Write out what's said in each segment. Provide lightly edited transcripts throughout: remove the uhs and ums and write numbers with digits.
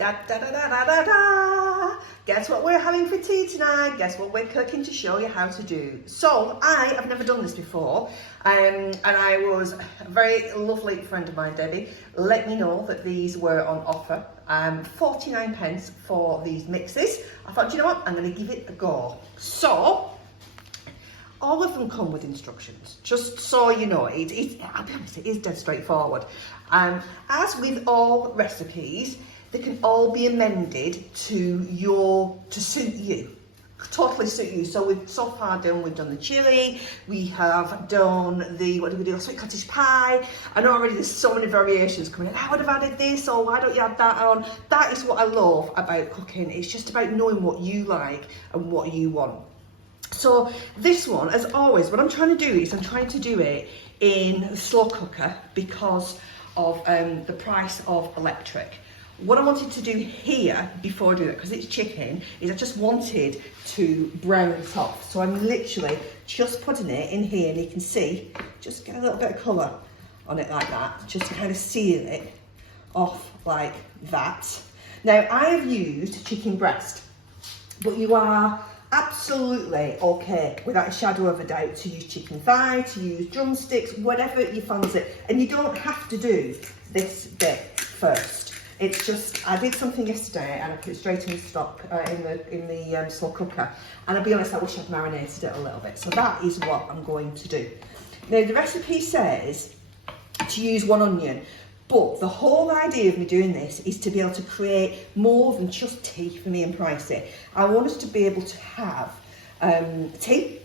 Da da da da da da da. Guess what we're having for tea tonight? Guess what we're cooking to show you how to do. So I have never done this before, and I was a very lovely friend of mine, Debbie, let me know that these were on offer. 49 pence for these mixes. I thought, you know what, I'm going to give it a go. So all of them come with instructions, just so you know. I'll be honest, it is dead straightforward. As with all recipes, they can all be amended to suit you, totally suit you. So we've so far we've done the chilli, we have done the, what did we do, sweet cottage pie. I know already there's so many variations coming in. I would have added this, or why don't you add that on? That is what I love about cooking. It's just about knowing what you like and what you want. So this one, as always, what I'm trying to do is I'm trying to do it in a slow cooker because of the price of electric. What I wanted to do here before I do that, because it's chicken, is I just wanted to brown it off. So I'm literally just putting it in here, and you can see, just get a little bit of colour on it like that, just kind of seal it off like that. Now I have used chicken breast, but you are absolutely okay, without a shadow of a doubt, to use chicken thigh, to use drumsticks, whatever you fancy. And you don't have to do this bit first. It's just, I did something yesterday and I put it straight in the stock, in the slow cooker. And I'll be honest, I wish I'd marinated it a little bit. So that is what I'm going to do. Now the recipe says to use 1 onion, but the whole idea of me doing this is to be able to create more than just tea for me and Pricey. I want us to be able to have tea,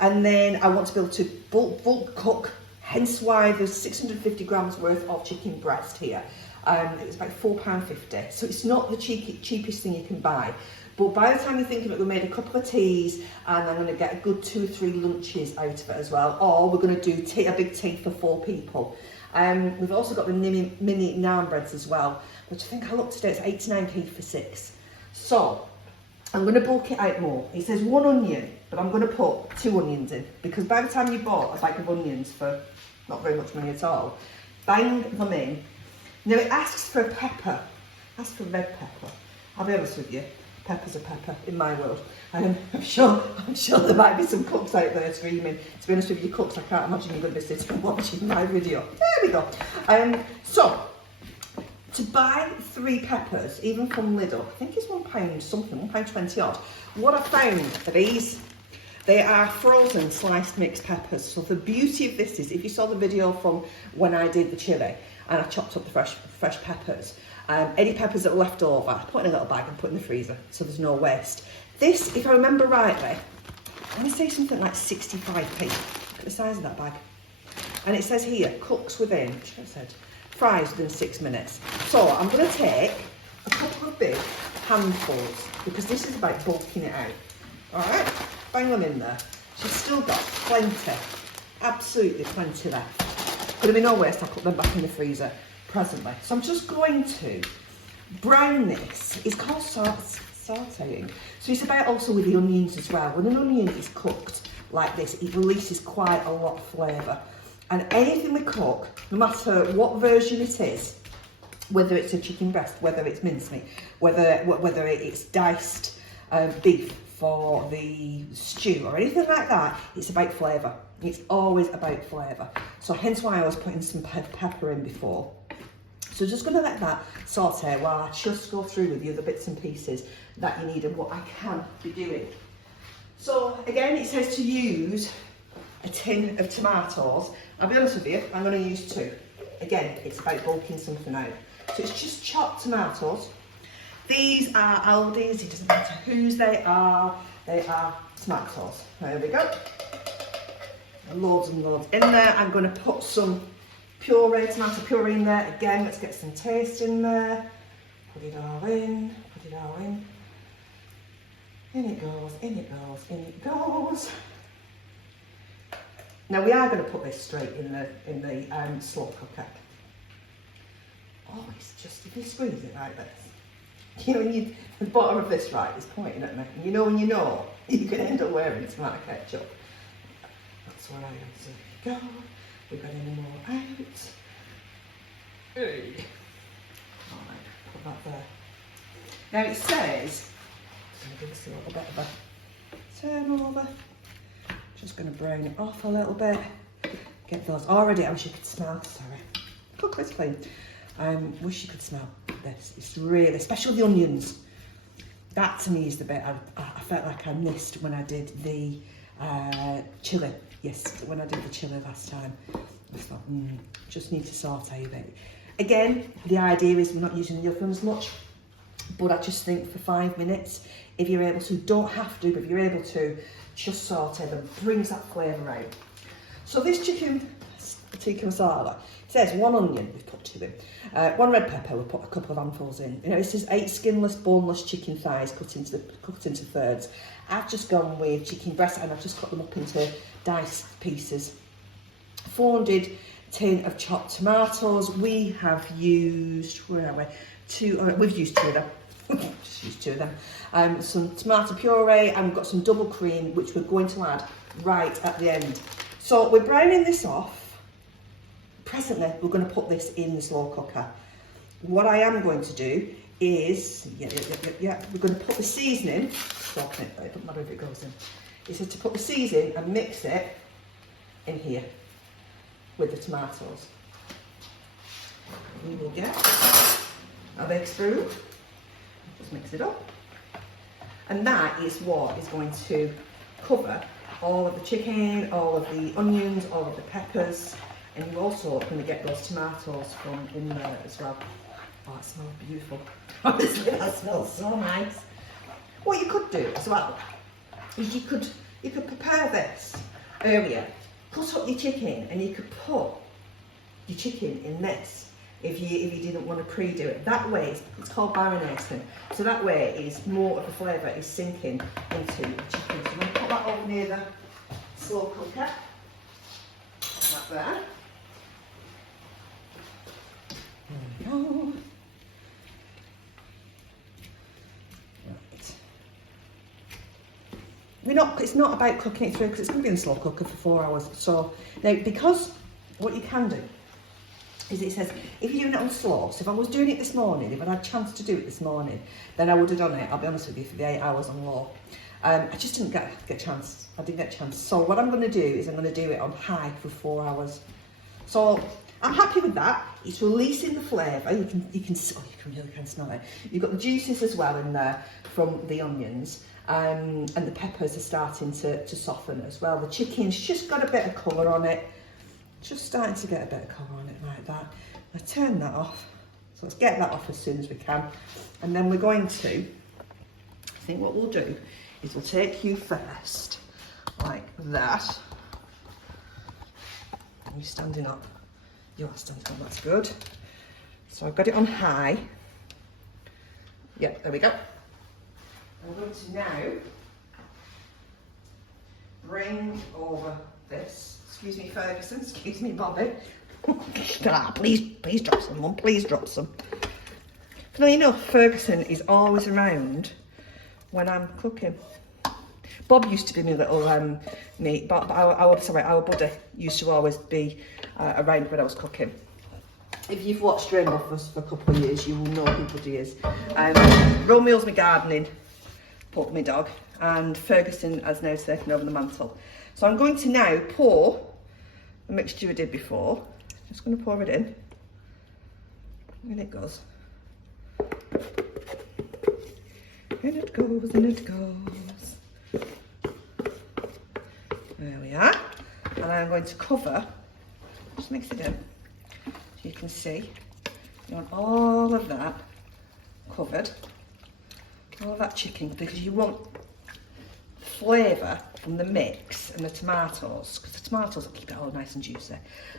and then I want to be able to bulk cook, hence why there's 650 grams worth of chicken breast here. It was about £4.50, so it's not the cheapest thing you can buy. But by the time you think of it, we made a couple of teas, and I'm going to get a good 2 or 3 lunches out of it as well. Or we're going to do a big tea for 4 people. We've also got the mini naan breads as well, which I think I looked today, it's 89p for 6. So I'm going to bulk it out more. It says 1 onion, but I'm going to put 2 onions in, because by the time you bought a bag of onions for not very much money at all, bang them in. Now it asks for a pepper, asks for red pepper. I'll be honest with you, pepper's a pepper in my world. I'm sure there might be some cooks out there screaming. To be honest with you, cooks, I can't imagine you're going to be sitting and watching my video. There we go. So, to buy 3 peppers, even from Lidl, I think it's £1 something, £1.20 odd. What I found are these. They are frozen sliced mixed peppers. So the beauty of this is, if you saw the video from when I did the chilli, and I chopped up the fresh peppers, any peppers that were left over, I put in a little bag and put in the freezer, so there's no waste. This, if I remember rightly, I'm going to say something like 65p. Look at the size of that bag. And it says here, cooks within, what should I said, fries within 6 minutes. So I'm going to take a couple of big handfuls, because this is about bulking it out. All right, bang them in there. She's still got plenty, absolutely plenty left. Going to be no waste, I'll put them back in the freezer presently. So I'm just going to brown this. It's called sauteing. So it's about also with the onions as well. When an onion is cooked like this, it releases quite a lot of flavour. And anything we cook, no matter what version it is, whether it's a chicken breast, whether it's mincemeat, whether it's diced beef for the stew or anything like that, it's about flavour. It's always about flavour. So hence why I was putting some pepper in before. So just going to let that saute while I just go through with you the bits and pieces that you need and what I can be doing. So again, it says to use a tin of tomatoes. I'll be honest with you, I'm going to use 2. Again, it's about bulking something out. So it's just chopped tomatoes. These are Aldi's, it doesn't matter whose they are tomatoes. There we go. Loads and loads in there. I'm going to put some tomato puree in there. Again, let's get some taste in there. Put it all in, put it all in. In it goes, in it goes, in it goes. Now we are going to put this straight in the slow cooker. Oh, it's just, if you squeeze it like this, you know, the bottom of this right is pointing at me. And you know when you know, you can end up wearing tomato ketchup. That's where I am. So go. We've got any more out. Hey. Alright, put that there. Now it says, I'm going to give this a little bit of a turn over. Just going to brown it off a little bit. Get those already. I wish you could smell. Sorry, cook this clean. Wish you could smell this. It's really, especially the onions. That to me is the bit I felt like I missed when I did the chilli. Yes, when I did the chilli last time. I thought, just need to saute it. Again, the idea is we're not using the oven as much, but I just think for 5 minutes, if you're able to, don't have to, but if you're able to, just saute them, brings that flavour out. So this chicken tikka masala, it says 1 onion, we've put 2 in, 1 red pepper, we've put a couple of handfuls in. You know, it says 8 skinless, boneless chicken thighs cut into thirds. I've just gone with chicken breast and I've just cut them up into diced pieces. 400 tin of chopped tomatoes. We have used, where are we? We've used 2 of them. Just used 2 of them. Some tomato puree, and we've got some double cream, which we're going to add right at the end. So we're browning this off. Presently, we're going to put this in the slow cooker. What I am going to do is, we're going to put the seasoning, it doesn't matter if it goes in. It says to put the seasoning and mix it in here with the tomatoes. We will get a big spoon, just mix it up. And that is what is going to cover all of the chicken, all of the onions, all of the peppers, and you're also going to get those tomatoes from in there as well. Oh, it smells beautiful. Honestly, that smells so nice. What you could do as well is you could prepare this earlier, cut up your chicken, and you could put your chicken in this if you didn't want to pre-do it. That way, it's called marinating. So that way, is more of the flavour is sinking into the chicken. So I'm going to put that over near the slow cooker, like that. There we go. It's not about cooking it through because it's going to be in the slow cooker for 4 hours. So now, because what you can do is it says if you're doing it on slow, so if I was doing it this morning, if I had a chance to do it this morning, then I would have done it, I'll be honest with you, for the 8 hours on low. I just didn't get a chance. I didn't get a chance. So what I'm going to do is I'm going to do it on high for 4 hours. So I'm happy with that. It's releasing the flavour. You can really smell it. You've got the juices as well in there from the onions. And the peppers are starting to soften as well. The chicken's just got a bit of colour on it. Just starting to get a bit of colour on it like that. I turn that off. So let's get that off as soon as we can. And then we're going to, I think what we'll do is we'll take you first, like that. And you're standing up. You are standing up, that's good. So I've got it on high. Yep, there we go. I'm going to now bring over this. Excuse me, Ferguson. Excuse me, Bobby. Please drop some, Mum. Please drop some. Funnily enough, Ferguson is always around when I'm cooking. Bob used to be my little our buddy used to always be around when I was cooking. If you've watched Rainbow for a couple of years, you will know who Buddy is. Romeo's my gardening, Puck my dog, and Ferguson has now taken over the mantle. So I'm going to now pour the mixture we did before. Just going to pour it in. And it goes. And it goes, and it goes. There we are. And I'm going to cover, just mix it in. So you can see, you want all of that covered. All of that chicken, because you want flavour from the mix and the tomatoes, because the tomatoes will keep it all nice and juicy,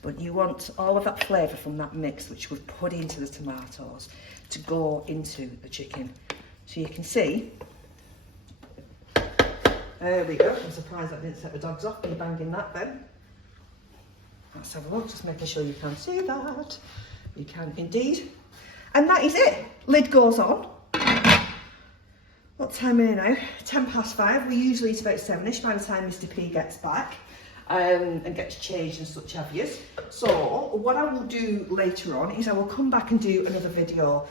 but you want all of that flavour from that mix which we've put into the tomatoes to go into the chicken. So you can see, there we go. I'm surprised I didn't set the dogs off by banging that then. Let's have a look, just making sure you can see that. You can indeed. And that is it. Lid goes on. What time are we now? 5:10. We usually eat about 7ish by the time Mr. P gets back and gets changed and such have you. So what I will do later on is I will come back and do another video